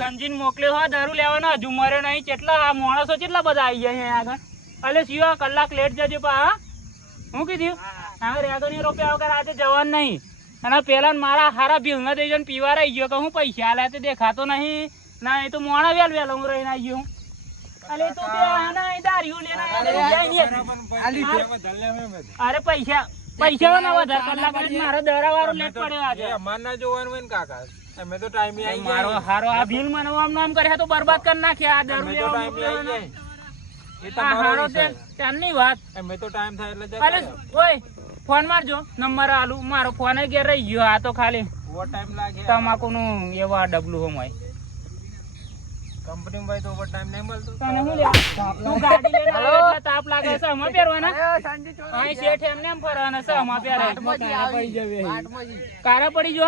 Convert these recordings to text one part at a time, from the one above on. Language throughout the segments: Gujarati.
સમજીને મોકલ્યો હોય દારૂ લેવાનો હજુ મર્યો નહીં. કેટલા માણસો કેટલા બધા આવી ગયા આગળ? અલે સિયો કલાક લેટ જજો પા, હા? કીધું? હા રેગણી રૂપિયા વગર આજે જવાનું નહીં. અને પેલા મારા હારા ભીલના ના દેજો પીવા રહી ગયો કે હું પૈસા આલ્યા તે દેખાતો નહીં. ના, એ તો મોણા વેલ વેલ હું રહીને આવી ગયું. અરે પૈસા પૈસા વધારે કલાક મારો દરા વાળો લેટ પડ્યો આજે. અમારના જોવાનું કાકા. અમે તો ટાઈમે આવી મારો હારો આ બિલ મને આમ નામ કરે તો બરબાદ કરી નાખ્યા. આ દારૂ લેવા જાય એ હારો તે વિષય. વાત. અમે તો ટાઈમ થાય એટલે અરે ઓય ફોન મારજો. નંબર આલુ. મારો ફોન ઘેર રહી ગયો. આ તો ખાલી ટાઈમ લાગે. તમાકુનું એવા ડબલું હોય. કંપની ભાઈ તો ઓવર ટાઈમ નહીં મળતો. તને હું લેવા તું ગાડી લઈને આવ્યો એટલે તાપ લાગે છે હમણાં પહેરવાના? અહીં શેઠ એમને એમ ફરવાના છે હમણાં પહેરે. કારા પડી જો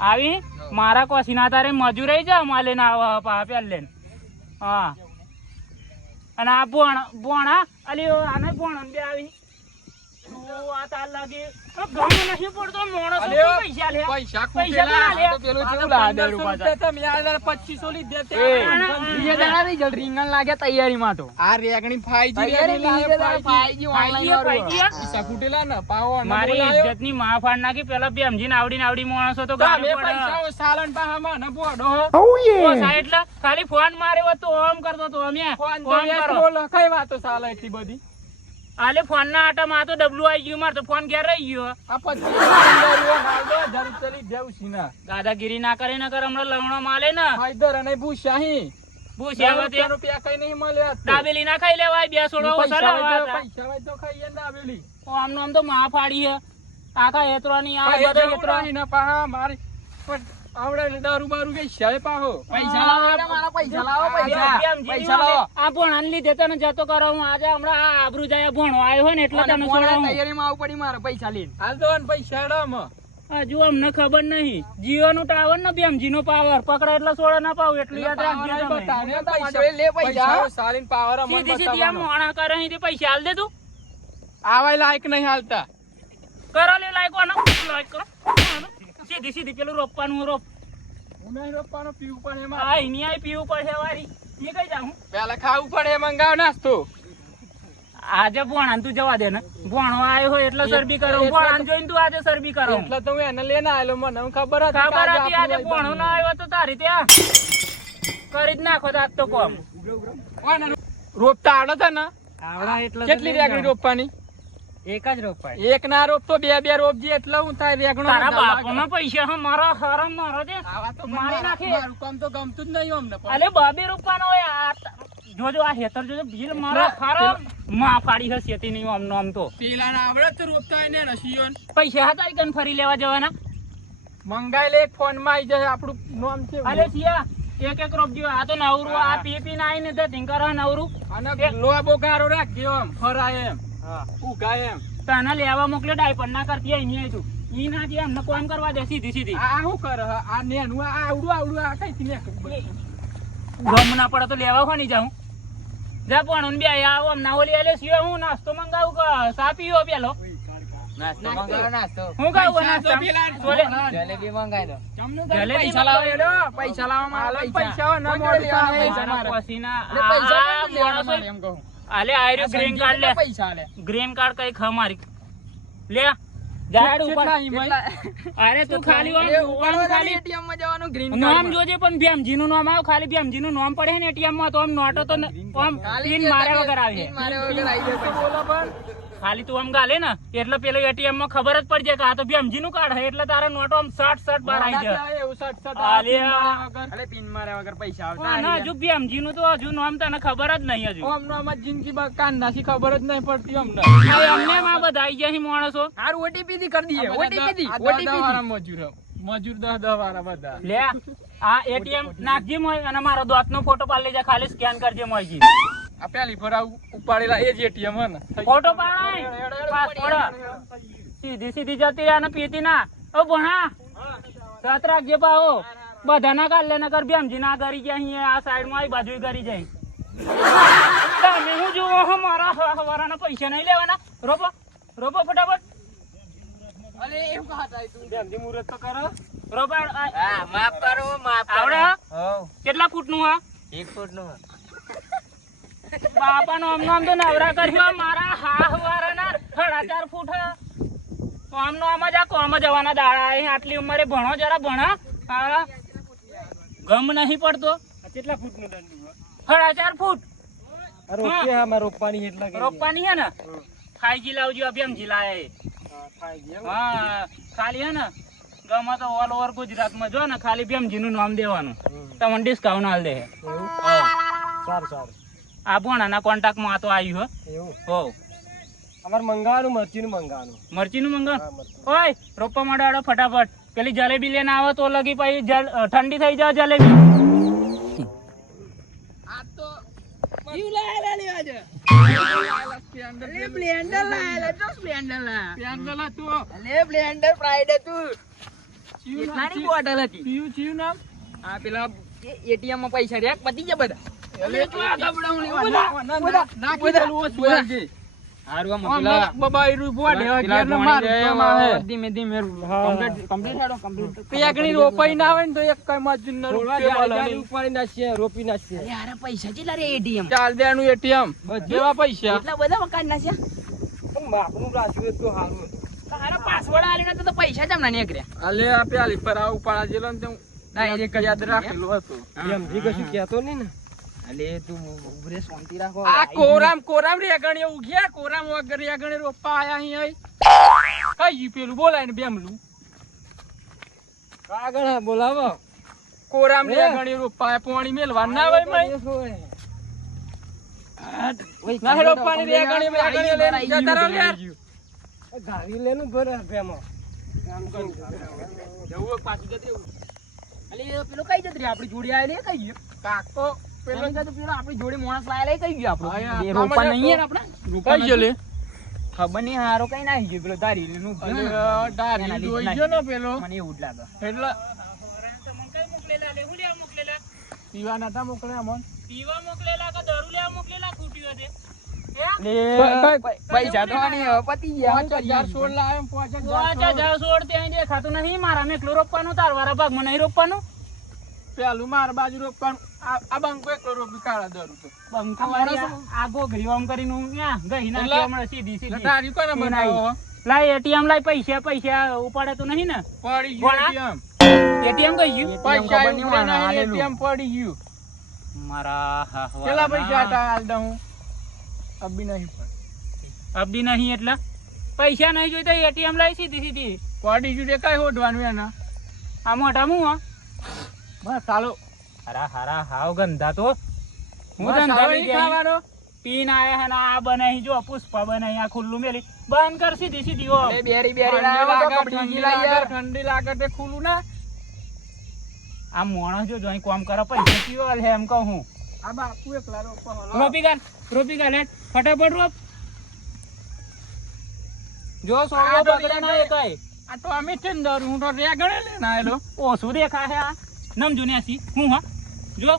આવી. મારા કોસીના તારે મજૂર આવી જા માલે ના આવા પા પેલ લેને હા. અને આ ભોણ ભોણા અલી આને ભોણ બે આવી. તું આ તાર લાગે આ ગમ પડતો મોણસ પૈસા લે પૈસા પૈસા લે? તો પેલું કેવું લાગે દે તમે યાર 2500 લીધે તે. આ રેગણી 5G રેગણી લાગે 5G ફાઈજી. હો, ફાઈજી હો. પૈસા ફૂટેલા ને પાવો મારી ઇજ્જતની માં ફાડ નાખી. પેલા બેમજીને આવડીને આવડી માણસો તો ગાડી તમે પૈસા સાલન પાહામાં ને બોડો ઓ સાહેબ એટલે ખાલી ફોન માર્યો હોત તો ઓમ કરતો તો અમે ફોન તો કરો. કઈ વાતો સાલા એટલી બધી? આલે ફોન ના આટામાં આ તો ડબલું આવી ગયું મારે તો ફોન ઘેર રહી ગયો. આ પછી જાઉં છું ના. દાદાગીરી ના કરે ન કરે હમણાં લવણો માલે ને. હૈદર અને તો. દાબેલી ના ખાઈ લેવાય બે સોડો પૈસા તો- ખાઈએ દાબેલી. આમ આમ તો માં ફાડી હે આખા આ બધા હેતરો ને પાહા મારી પણ આવડે દારૂ બારૂ કઈ છે પાહો? પૈસા લાવો પૈસા લાવો પૈસા. લાવો. આ ભણાને લીધે તને જતો કરો હું આજે હમણાં આ આબરૂ જાય ભણો આવ્યો હોય ને એટલે તને છોડાવું હાલ દો ને પૈસા હેડો આમાં. હજુ અમને ખબર નહીં. જીઓ નું ટાવર ને બેમજી નો પાવર પકડા એટલે સોડા ના પાવ એટલે પૈસા. પૈસા. મોણા કરે અહીંથી પૈસા હાલ દે તું. આવા લાયક નહીં હાલતા. કરો લે લાયક કોનો લાયક કરો. સીધી સીધી પેલું રોપવાનું રોપ. હું નહીં રોપવાનો, પીવું પડે એમાં. આ પીવું પડશે વારી. એ કઈ જાઉં? પેલા ખાવું પડે મંગાવ નાસ્તો. આજે ભોણા તું જવા દે ને. ભોણો આવ્યો હોય એટલે સરબી કરો એટલે- જોઈને તું આજે સરબી કરો એટલે તો હું એને લઈને આવેલો મને ખબર હતી ખબર હતી આજે ભોણો ના આવ્યો તો તારી ત્યાં કરી જ નાખો તાર તો કોમ. કોણ? રોપતા આવડે છે ને. કેટલી રેગડી રોપવાની? એક જ રોપાય. એક ના રોપ તો બે બે રોપજી એટલે હું થાય રેગણો તારા વધારે બાપો પૈસા હા મારા હારા મારો દે. આવા તો મારી નાખે. મારું કામ તો ગમતું જ નહીં અમને. અલે બાબી રૂપાનો હોય આ જોજો આ હેતર જોજો બિલ મારા હારા માં પાડી હશે તે નહીં આમ તો. પેલા ના આવડે તો રોપતા ને નસીઓન પૈસા હતા કન ફરી લેવા જવાના? મંગાઈ લે એક ફોનમાં આવી જશે આપણું નામ છે અલે સિયા એક એક રોપજો આ તો નવરું આ પીપી નાઈ ને તે ઢીંકર નવરું. અને લોબો ગારો ગયો એમ ફરાય એમ. ઉગાય એમ. તને લેવા મોકલ્યો ડાયપર ના કરતી અહીં આવી તું ઈ ના જે એમને કોમ કરવા દે સીધી સીધી. આ શું કરે? આ નેનું આ આવડું આવડું આ કઈથી નીકળ્યું? ગમ ના પડે તો લેવા કોની જાઉં જા પણ બે આવો અમને ઓલી આલે સિયો હું નાસ્તો મંગાવું કે સા પીવો પેલો? હું ખાવું પૈસા. જલેબી લાવો લાવો મારા. પસીના. એમ કહું. આલે આયરો ગ્રીન કાર્ડ લે. પૈસા લે ગ્રીન કાર્ડ કઈ ખમારી લે જાડ ઉપર અરે તું ખાલી આમ ખાલી. નામ જોજે પણ ભીમજી નું નામ આવ. ખાલી ભીમજી નું નામ પડે ને એટીએમમાં તો આમ નોટો તો ન- આમ પિન માર્યા વગર આવે બોલો પણ. ખાલી તું આમ ગાલે ને એટલે પેલો એટીએમમાં ખબર જ પડી જાય કે આ તો ભેમજી નું કાર્ડ હે એટલે તારા નોટો આમ સટ સટ બહાર આવી જાય એવું સટ સટ આલે વગર? પૈસા આવતા ના હજુ ભેમજી નું તો હજુ નામ તને ખબર જ નહીં હજુ. આમ નામ જ જિંદગી માં કાન નાસી ખબર જ નહીં પડતી અમને. અમને માં બધા આવી ગયા માણસો. આ બધા- આ દહ દહ વાળા મજૂર મજૂર દહ દહ વાળા બધા. લે આ એટીએમ નાખજે મોય અને મારો દોત નો ફોટો પાડી લેજે ખાલી સ્કેન કરજે મોયજી. આ પેલી ફરા આ ઉપાડેલા એ જ એટીએમ હે ને. ફોટો પાડાય. પાસપોર્ટ સીધી સીધી જતી રહે અને પીતી ના. ઓ ભણા સાત રાખજે પાઓ બધા ના કાઢ લે નકર ભીમજી ના કરી ગયા અહીંયા આ સાઈડમાં આ બાજુ કરી જાય. તમે હું જોવો હો મારા હવારાના પૈસા નહીં લેવાના. રોપો રોપો ફટાફટ. અરે તું તો. કરો. રોપા હા માફ કરો માફ કરો. આવડે હા? હઉ, કેટલા ફૂટનું હા? એક બાપાનો આમનો આમ તો નવરા કર્યો મારા હાહ વારાના સાડા ચાર ફૂટ આમનો આમ જ આ કોમ જવાના દાડા આટલી ઉંમરે ભણો જરા ભણા. ગમ નહીં પડતો. કેટલા ફૂટનું દંડું સાડા ચાર ફૂટ. હા. મારે રોપવાની એટલા રોપવાની હે ને? ખાઈ જી લાવજો અભિયમ જીલાય. હા, ખાલી હે ને? ગમે તો ઓલ ઓવર ગુજરાતમાં જો ને ખાલી ભીમજીનું નામ દેવાનું. તમને ડિસ્કાઉન્ટ આલ દે સારું સારું. આ ભણાના કોન્ટેક્ટમાં આ તો આવ્યું એવું? હો. અમાર મંગાવાનું મરચીનું મંગાવાનું. મરચીનું મંગાવ? ઓય રોપા માંડો આડો ફટાફટ. પેલી જલેબી લઈને આવો તો લગી પછી ઠંડી થઈ જાય જલેબી. કેટલાની બોટલ હતી? આ પેલા એટીએમમાં પૈસા રહ્યા પતી ગયા બધા? રોપાઈ ના આવે ને તો એક કઈ મજૂર ને રૂપિયો મળે નહીં. રોપી એટીએમ પૈસા એટલા બધા મકાન નાખ્યા માપનું રાખ્યું તો સારું પાસવર્ડ આલીને તો પૈસા જમના નીકળ્યા અલે આપે પર આ ઉપાડા જેલો ને તે યાદ રાખેલું હતું એમ કશું કહેતો નહીં ને અલે તું ઉભરે શાંતિ રાખો. આ કોરામ કોરામ રેગણીએ ઉગ્યા કોરામ વગર રેગણે રોપા આયા અહીં આઈ. કઈ પેલું બોલાય ને બેમલું? કાગળ બોલાવો. કોરામ? રેગણી રોપા આયા પોણી મેલવા. ના હોય મય ના રોપાની રેગણી રેગણી લઈને જતા રહો યાર. ગાડી લેનું ભરે ભેમાં જવું પાછું જતી રહેવું. અલે પેલો કઈ જત રે આપણી જોડે આયેલી કઈ? કાકો. પેલો કીધું પેલો આપણી જોડે માણસ લાયેલા એ કઈ ગયો આપણો? રોપા નહીં હે આપણે? કઈ છે લે? ખબર નહીં હારો કઈ ના ગયો? પેલો તારી લે નું ડારી જોઈ ગયો ને પેલો. મને એવું જ લાગે. એટલે મોકલેલા લે હું લેવા મોકલેલા પીવા નતા મોકલ્યા મન પીવા મોકલેલા કે દારૂ લેવા મોકલેલા ખૂટ્યો હે? પૈસા તો પતી ગયા પાંચ હજાર સોળ. ત્યાં દેખાતું નહીં મારા મેકલું રોપવાનું તાર વાળા ભાગમાં નહીં રોપવાનું. પેલું માર બાજુ રોપવાનું આ બંકો એકલો રોપી કાળા દરું તો. બંકો આ- ગોગરી આમ કરીને હું ગઈ ના હમણાં સીધી સીધી. તારી કોને બનાવો લાય એટીએમ લાય પૈસા પૈસા ઉપાડે તો નહીં ને? પડી ગયું એટીએમ. કઈ ગયું? પૈસા. ATM પડી ગયું. મારા હા કેટલા પૈસા હતા હાલ દઉં અબી નહીં અબી નહીં એટલે? પૈસા નહીં જોઈતા એટીએમ લાય સીધી સીધી. પડી ગયું કઈ હોડવાનું એના? આ મોટા મું હો? બસ ચાલો. હરા હરા હાવ ગંધા તો. હું ધંધા ગયા ખાવાનો. પીન આયા હે ના આ બનાવી જો પુષ્પા બનાવી આ ખુલ્લું મેલી. બંધ કર સીધી સીધી ઓ એ બેરી બેરી ના લાગે, ઠંડી લાગે, ઠંડી લાગે તે ખુલ્લું ના. આ મોણસ જો જોઈ કોમ કરે પૈસા કીઓ હે એમ કહું હું. આ બાપુ એકલા રોપો. રોપી ગાલ રોપી ગાલ ફટાફટ રોપ. જો સોળો પકડે ના એકાય આ તો અમે છે હું તો રેગણે લઈને આયેલો. ઓછું દેખા હે આ. નમ જુનિયાસી હું હા? જો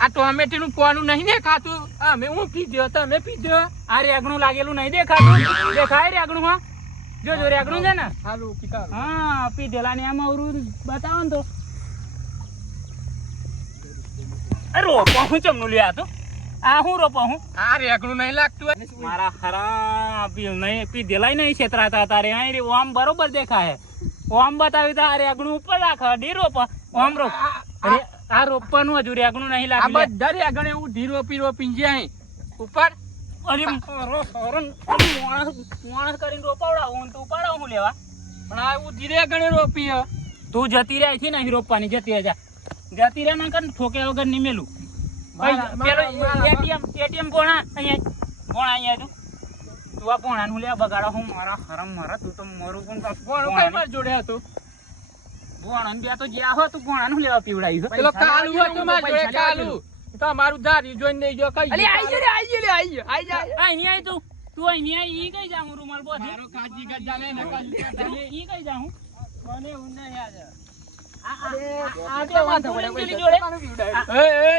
આ ટોમેટીનું પોનું નહીં ને ખાતું અમે હું પીધો તમે પીધો આ રેગણું લાગેલું નહીં દેખાતું. દેખાય રેગણું હા? જો જો રેગણું છે ને? હાલું હા પીધેલા ને આમાં અવરું બતાવો ને તો. અરે રોપો હું ચમનું લ્યા તો. આ હું રોપો હું? આ રેગણું નહીં લાગતું. મારા ખરા પીલ નહીં પીધેલાય નહીં છેતરાતા તારે. અહીં રે ઓમ બરોબર દેખાય. ઓમ બતાવ્યું તો આ રેગણું ઉપર રાખે ડી રોપ. ઓમ રોપ. અરે, આ. રોપવાનું હજુ રેગણું નહીં આ બધા રેગણે ઊંધી રોપી રોપી જાય ઉપર. અરે માણસ કરીને રોપાવડાવું હું તું ઉપાડાવું હું લેવા. પણ આ હું ધીરે ગણે રોપી તું જતી રહી છે નહીં રોપવાની જતી રહે જા જતી રહે ના કર ઠોકે વગર નહીં મેલું મારા- મારા- મારા- એટીએમ એટીએમ કોણા અહીંયા કોણા અહીંયા તું તું આ કોણાનું લે બગાડો. હું મારા હરમ મારા તું તો મારું પણ પોણો કઈ માર જોડે હતું? ભોણાનું બે તો જ્યાં હો તું ભોણાનું લેવા પીવડાવ્યું પેલો કાલુ હતું માર જોડે કાલુ. તો મારું ધારી જોઈને નહીં જો કઈ અલે આઈ ગયો રે આઈ ગયો રે આઈ જા આઈ જા આઈ ની આઈ તું? તું આઈ ની આઈ ઈ કઈ જા હું રૂમાલ બોધી મારો કાજી ગજા લઈને કાજી ગજા ઈ કઈ જા હું મને ઊંડા યાદ આ- આ- આ- આ આ તો વાંધો પડે જોડે? એ એ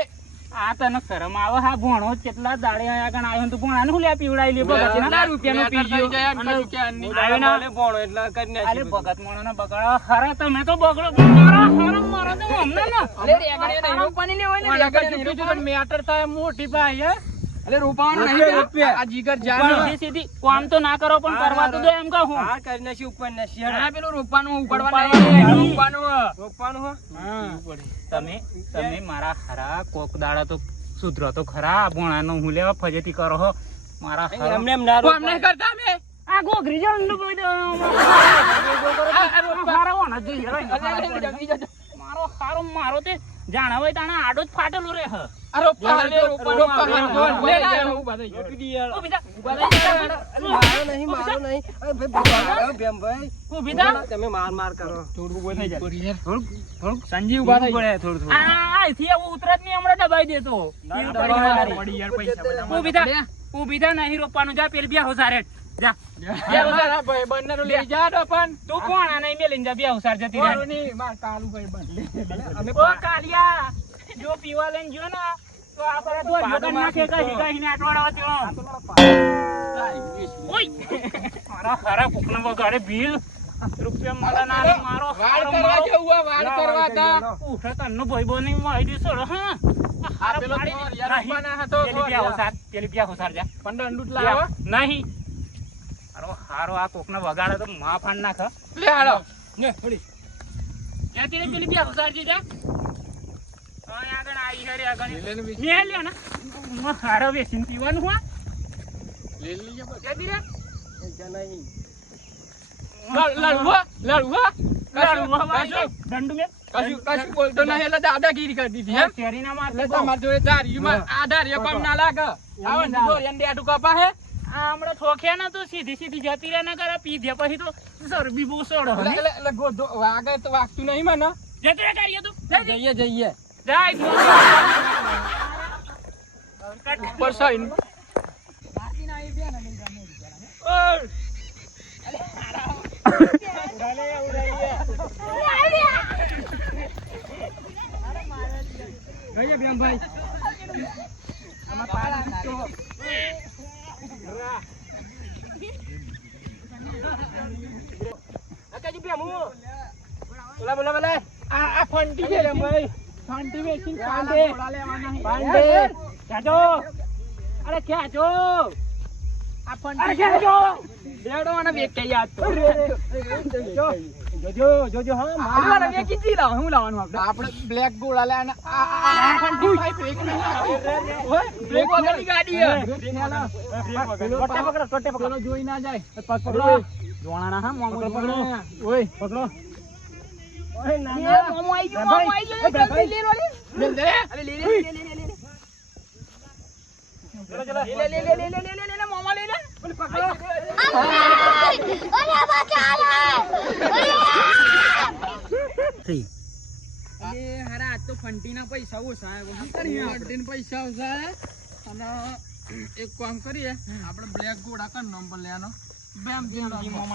આ તને શરમ આવે? હા ભણો કેટલા દાડે આગળ આવ્યો તું ભણાને હું લે પીવડાવી લે ભગત ના રૂપિયા નો. પીજો ભણો એટલે કરી નાખી અરે ભગત મોણો ને બગાડો ખરા તમે તો બગડો મારા હરમ મારા તો હમણાં ના. અરે રેગડે નહીં પાણી લેવાય ને રેગડે નહીં મેટર થાય મોટી ભાઈ હે? અલે રોપાવાનું નહીં રૂપિયા, આ જીગર જાન સીધી સીધી કામ તો ના કરો પણ કરવા તો દો એમ કહું હા કરી નસી ઉપર નસી હા પેલું નહીં, નહીં. રોપવાનું. રોપવાનું હો તમે તમે મારા ખરા કોક દાડા તો સુધરો તો ખરા ભણાનો હું લેવા ફજેતી કરો હો મારા ખરા એમને એમ ના કોમ નહીં કરતા મે આ ગોગરી જો ઊંડું બોઈ દો. મારા વાના જોઈએ. મારો ખારો મારો તે જાણા હોય તાણે આડો જ ફાટેલો રે હ અરે પાડે રોપાનો નહીં મારો જાય જા. પેલ બે. હોસારે તું કોણ? આને મેલીન જા બે હોસાર જતી રહે. કાલિયા. જો પીવા લઈને જો ને તો આપણે તો જોગન ના કે કઈ કઈ ને અટવાડવા તેડો. ઓય! મારા ખરા કોકને વગાડે બિલ રૂપિયા મળે ના મારો વાળ કરવા મારો. જેવું વાળ કરવા તા. ઉઠે તન્નો ભાઈ બોની માઈ હા આ આ પેલો દે. યાર નહીં. હતો, પેલી તો હોસાર પેલી બે હોસાર જા. પણ દંડુત લાવો. નહીં. હારો હારો આ કોકને વગાડે તો માફ ના નાખ લે હાલો. ને થોડી. ત્યાંથી પેલી બે હોસાર જી જા? દાદાગીરી હમણાં ઠોખ્યા ને તો સીધી સીધી જતી રહે ને પી પીધે પછી તો સરબી બહુ સોડો. વાગે તો વાગતું નહીં મને. જતી કરીએ તું. જઈએ જઈએ. જાય ઉપર સાઈન. ભાઈ બોલા બોલા બોલા. આ આ ફંડી છે ભાઈ. શાંતિ બેસી પાંડે પાંડે ખેંચો અરે ખેંચો આ પણ ખેંચો બેડો અને વેચાઈ આ તો જોજો જોજો હા મારવાનો મે કીધી લાવ હું લાવવાનું આપણે આપણે બ્લેક ગોળ આલે અને આ પણ ટુ બ્રેક બ્રેક વગરની ગાડી હે પકડો પકડો ટોટે પકડો જોઈ ના જાય પકડો જોણા ના હા મોંગો પકડો ઓય પકડો એક કામ કરીએ આપણે બ્લેક ગોળા કર નંબર લેવાનો બેમ જેમ જીમો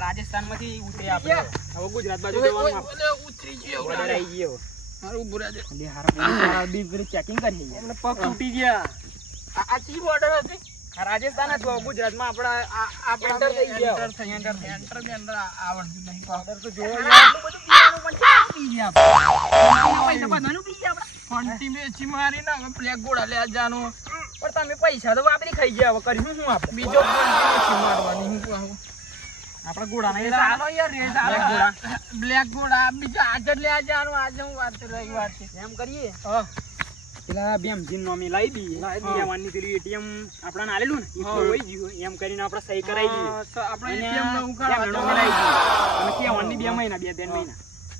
રાજસ્થાનમાંથી ઉતરી આપણે. ગુજરાત બાજુ ઉતરી ચેકિંગ કરી પગ તૂટી ગયા. આ બોર્ડર રાજસ્થાન હતો ગુજરાતમાં આપણા આવડતું નહીં. પી ગયા પૈસા પી આપણે. હવે બ્લેક ગોળા. પણ તમે પૈસા તો વાપરી ખાઈ ગયા હવે કરી શું આપણે બીજો ફંટી મારવાની. હું કહું. આપણા એ યાર બ્લેક ગોળા. બ્લેક ગોળા બીજો આજે જ લેવા જવાનું. આજે હું વાત રવિવાર છે એમ કરીએ હા. પેલા બેમજીન નોમી લાવી દઈએ લાવી દઈએ. પેલું એટીએમ આપણને આલેલું ને હા. ગયું એમ કરીને આપણે સહી કરાવી દઈએ આપણે એટીએમ લાવી દઈએ અને કહેવાની બે મહિના બે ત્રણ મહિના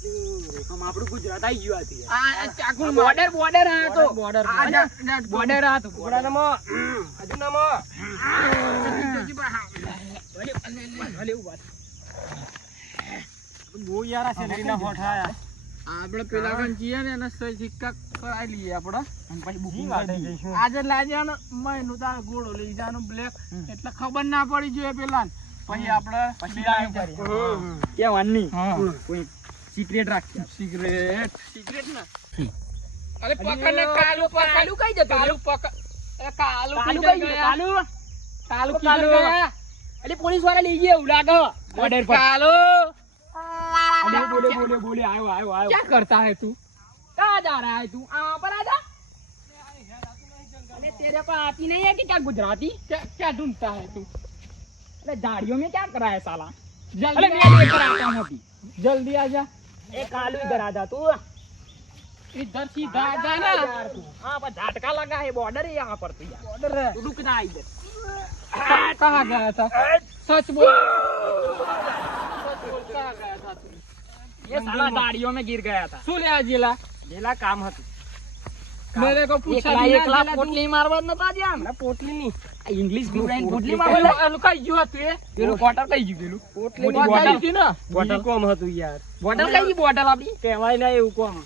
આપણું ગુજરાત આવી ગયું આથી આ આ બોર્ડર બોર્ડર આ તો. Border, આ border. જા- બોર્ડર આ તો ઉપરા નમો. હજુ નમો. ભલે ઊભા થા. બહુ યાર આ સેલરીના હોઠા આપણે પેલા કણ જઈએ ને એને સહી સિક્કા કરાવી લઈએ આપણે. અને પછી જી વાટે જઈશું. આજે લાજ્યાનો મહિનો તાર ગોળો લઈ જાનો બ્લેક એટલે ખબર ના પડી જોઈએ પેલા પછી આપણે પછી. નહીં. કોઈ secret રાખીએ. સિગરેટ સિગરેટ ના અરે અલી, પકડ ને કાલુ પકડ કાલુ કઈ જતો કાલુ રહ્યો? પકડ અરે કાલુ કાલુ કિધર કઈ ગયો? ગયા? કાલુ? કાલુ કાલુ. કિધર ગયા? અલી પોલીસ વાળા લઈ ગયા એવું લાગે બોર્ડર પર કાલુ અલી બોલે બોલે બોલે આવ્યો આવ્યો આવ્યો क्या करता है तू कहाँ जा रहा है तू यहाँ पर आ जा अरे तेरे को आती नहीं है कि क्या गुजराती क्या क्या ढूंढता है तू अरे झाड़ियों में क्या करा है साला जल्दी अरे मैं लेकर आता हूँ अभी जल्दी आ जा ए कालू इधर आ जा तू इधर सीधा आ जा ना ना यार तू हाँ पर झटका लगा है बॉर्डर है यहाँ पर तो यार बॉर्डर है तू रुक ना इधर कहाँ गया था सच बोल सच बोल कहाँ गया था तू ये साला झाड़ियों में गिर गया था શું લે આ જેલા જેલા કામ હતું મેરે કો પૂછા એકલા એકલા પોટલી મારવા નતા જ્યાં? ના, પોટલી ની. ઇંગ્લિશ પીવડાઈને પોટલી મારવા પેલું કઈ ગયું હતું એ? પેલું બોટલ કઈ ગયું પેલું? પોટલી બોટલ. હતી ને? બોટલ કોમ હતું યાર. બોટલ કઈ ગઈ બોટલ આપડી કહેવાય ના એવું કોમ.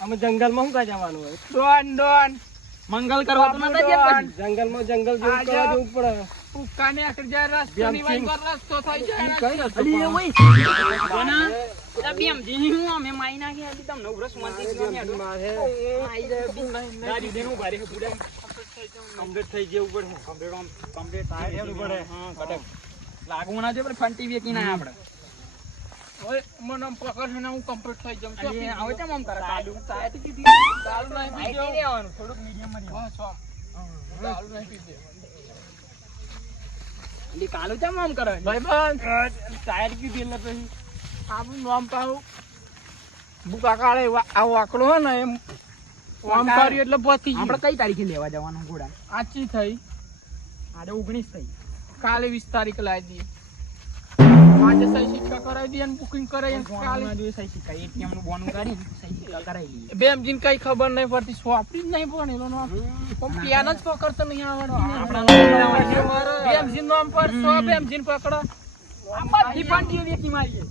અમે જંગલમાં શું કાં જવાનું હોય? Don Don. મંગલ કરવા તો નતા જ્યાં પછી? જંગલમાં જંગલ જેવું કરવા જવું પડે. ઉકાને આકડી જાય રસ્તો ની. વાંઈ પર રસ્તો થઈ જાય કઈ રસ્તો અલી એ? ઓય કોના એટલે બેમ જી હું અમે માઈ નાખી હતી તમને સુમંતી સુમંતી આડું. મારે આઈ રે બી. ગાડી દેનું ઊભા રે પૂરા. કમ્પ્લીટ થઈ જવું પડે કમ્પ્લીટ આમ કમ્પ્લીટ થાય રહેવું પડે. હા કડક લાગવું ના જોઈએ પણ ફંટી વેકી ના આપણે ઓય મને આમ પકડ છે ને હું કમ્પ્લીટ થઈ જાઉં છું આવે તેમ આમ કરે કાલુ ચાય તો પીધી દારૂ નહીં આઈ પીધો થોડુંક મીડિયમમાં રહેવાનું. આમ. નહીં અલી કાલુ આમ કરે? ભાઈબંધ ટાયર કીધી એટલે પછી. આપણું નામ પાછું બુકા કાળે વા- આ વાકડો હે ને એમ. આમ કર્યું એટલે ગયું. આપણે કઈ તારીખે લેવા જવાનું ઘોડા? આચી થઈ. આડે ઓગણીસ થઈ. કાલે વીસ તારીખ લાવી દઈએ. આજે સહી સિક્કા કરાવી અને બુકિંગ કરાવી કાલે એટીએમનું બોનું કાઢી સહી સિક્કા કરાવી લઈએ. બેમજીને કઈ ખબર નહીં પડતી સોંપડી જ નહીં પણ પકડતો નહીં આવડતી આપણા ને. નામ નામ પર સો બેમજીન પકડો. આ મારીએ.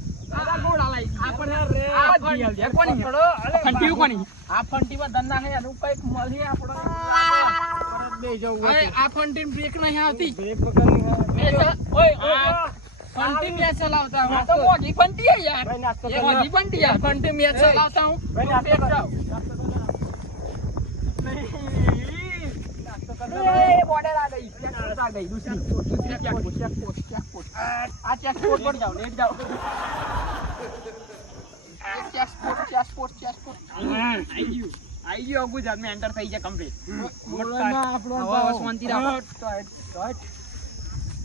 આપણે આ ફંટી ફંટી કોની? આ ફંટીમાં ધંધા નહીં એનું કંઈક મળે આપણે. પરત દઈ જવું આ ફંટી બ્રેક નહીં આવતી. બ્રેક. ઓય ઓય. ફંટી મેં ચલાવતા હું આ તો મોંઘી ફંટી યાર. એ લો. ફંટી યાર. ફંટી મેં ચલાવતા હું ભાઈ નાસ્તો બેઠ કરી જાઉં. એ border આ ગઈ. checkpost આ ગઈ, દૂસરી. દૂસરી checkpost, checkpost, checkpost. આ checkpost પર જાઓ, લેટ જાઓ. ચેસપોટ ચેસપોટ ચેસપોટ આઈ ગયું. આઈ ગયું ગુજરાતમાં એન્ટર થઈ ગયા complete. બોલવામાં આપણો હવે હવે શાંતિ રાખો.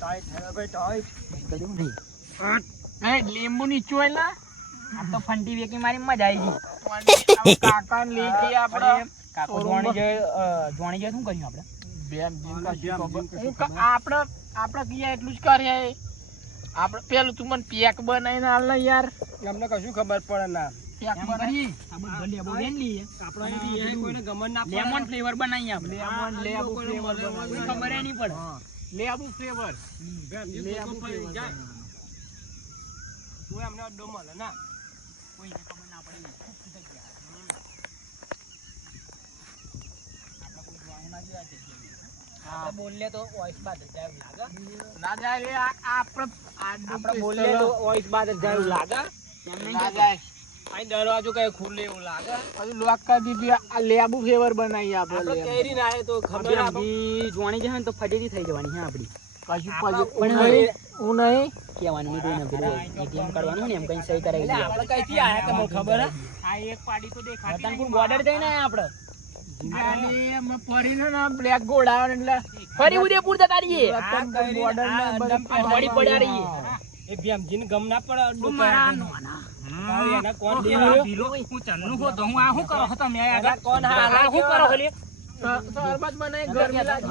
Tight, tight. ટાઈટ, હે ભાઈ, ટાઈટ. લીંબુ નીચું હોય આ તો ફંટી વેકી મારી મજા આવી ગઈ. કાકા લઈ ગયા આપણે કાકો જોણી જે, જોણી જે શું કર્યું આપણે? બેમ બેમ કશું ખબર. આપણે આપણે કીયા એટલું જ કરીએ આપણે પેલું તું મને પેક બનાવીને હાલ ને યાર અમને કશું ખબર પડે ના પેક એમ બનાવી કરીએ. આ બધું લેબુ લઈને લઈએ. આપણે એ કોઈને ગમન લેમન ફ્લેવર બનાવીએ આપણે લેમન લેબુ ફ્લેવર કોઈ ખબર નહીં પડે લેબુ ફ્લેવર લેબુ ફ્લેવર તો એમને અડ્ડો મળે ના કોઈને ખબર ના પડી. ખૂબ થઈ ગયા. આપણે કોઈ જોવાનું ના જોયા. આપણે બોલીએ તો વોઇસ બાદ જાય લાગે. ના જાય આપણે આપણે બોલીએ તો વોઇસ બાદ જ લાગે. એમને ના જાય અહીં દરવાજો કઈ ખુલ્લે એવું લાગે. હજુ લોક કરી દીધી આ લેબુ ફેવર બનાવી આપણે કેરી ના હે તો ખબર આપણી જોણી જશે ને તો ફટેથી થઈ જવાની હે આપણી. કશું પણ હું નહીં કહેવાનું નહીં કોઈને પેલું એટીએમ કાઢવાનું ને એમ કઈ સહી કરાવી દઈએ આપણે કઈ થી આયા તમને ખબર? આ એક પાડી તો દેખાતી રતનપુર બોર્ડર જઈને આયા આપણે. ના બ્લેક ગોળ આવે એટલે ફરી ઉદયપુર જતા રહીએ. બોર્ડર ને પડી પડ્યા રહીએ. એ ભેમજીને ગમ ના પડે અડ્ડો મારા નોના. એના કોણ દેવા? ભીલો, હું ચન્નુ હો તો હું આ શું કરો? છો તમે આ કોણ હા, આ શું કરો છો સરબત મને ગરમી લાગે.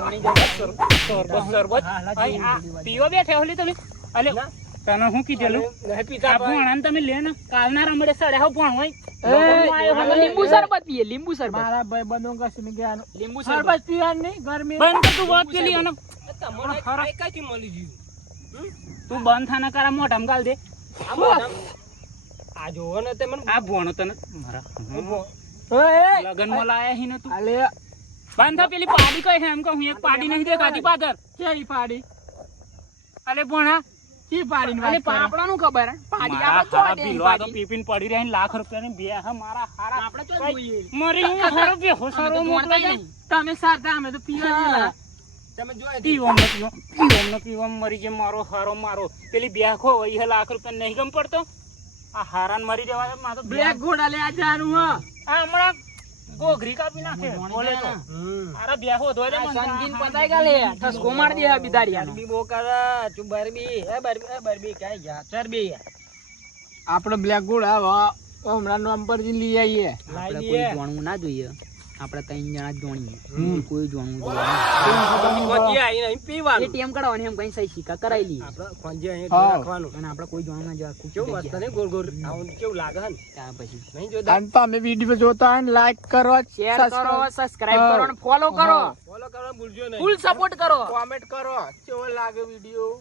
સરબત શરબત અહીં આ પીવો બે ઠેવલી તમે. અલે તને હું કીધેલું? નહીં પીતા આ ભોણાને તમે લે ને કાલના રમડે સડે હો ભોણ હોય લીંબુ શરબત પીએ લીંબુ શરબત. મારા ભાઈ બંધો કશું ગયા લીંબુ શરબત. પીવાનું નહીં ગરમી બંધ તું વાત પેલી અને. તમને ખરા. કઈ મળી ગયું. તું બંધ થાના કરા મોઢામાં ગાલ દે. આ જોવો ને તે મને. આ ભોણો તને. મારા. લગનમાં લાયા હી ને તું. અલે બંધ પેલી પાડી કઈ એમ કહું એક પાડી નહીં દેખાતી પાદર. કેરી પાડી? અલે ભોણા. કી વાત ખબર પાડી આપણે તો રહ્યા ને લાખ રૂપિયાની બે હા મારા હારા. આપણે જોઈએ. હું હારો. તમે સારતા અમે તો પીવા જેલા. તમે જોઈ પીવામાં પીવા પીવામાં પીવામાં મરી જાય મારો હારો મારો. પેલી બ્યાખો હોય એ લાખ રૂપિયા નહીં ગમ પડતો? આ હારાન મરી જવા મારે તો બ્લેક ઘોડા લે આ જાનું હો. આ હમણાં ગોઘરી કાપી નાખે બોલે તો. અરે બ્યાખો ધોઈ દે મને. સંગીન પતાઈ લે. ઠસકો માર દે આ બિદારિયા બરબી બોકારા કરે તું બરબી એ બરબી એ બરબી ક્યાં ગયા? ચરબી. આપણે બ્લેક ઘોડા હવે હમણાં નંબર પર લઈ આવીએ. આપણે કોઈ દઈએ ના જોઈએ. આપણે ત્રણ જણા જોણીએ. કોઈ જોણું ટેમ કરાવવાની એમ કઈ સહી શીખા કરાવી લઈએ. આપણે. રાખવાનું. અને આપણે કોઈ જોણું ના જવા કેવું મસ્ત ને ગોળ ગોળ. આવું કેવું લાગે ને? ત્યાં પછી. નહીં જોતા? અને તમે વીડિયો જોતા હોય ને લાઈક કરો શેર કરો સબસ્ક્રાઇબ કરો અને ફોલો કરો. ફોલો કરવાનું ભૂલજો નહીં. ફૂલ સપોર્ટ કરો. કોમેન્ટ કરો. કેવો લાગે વીડિયો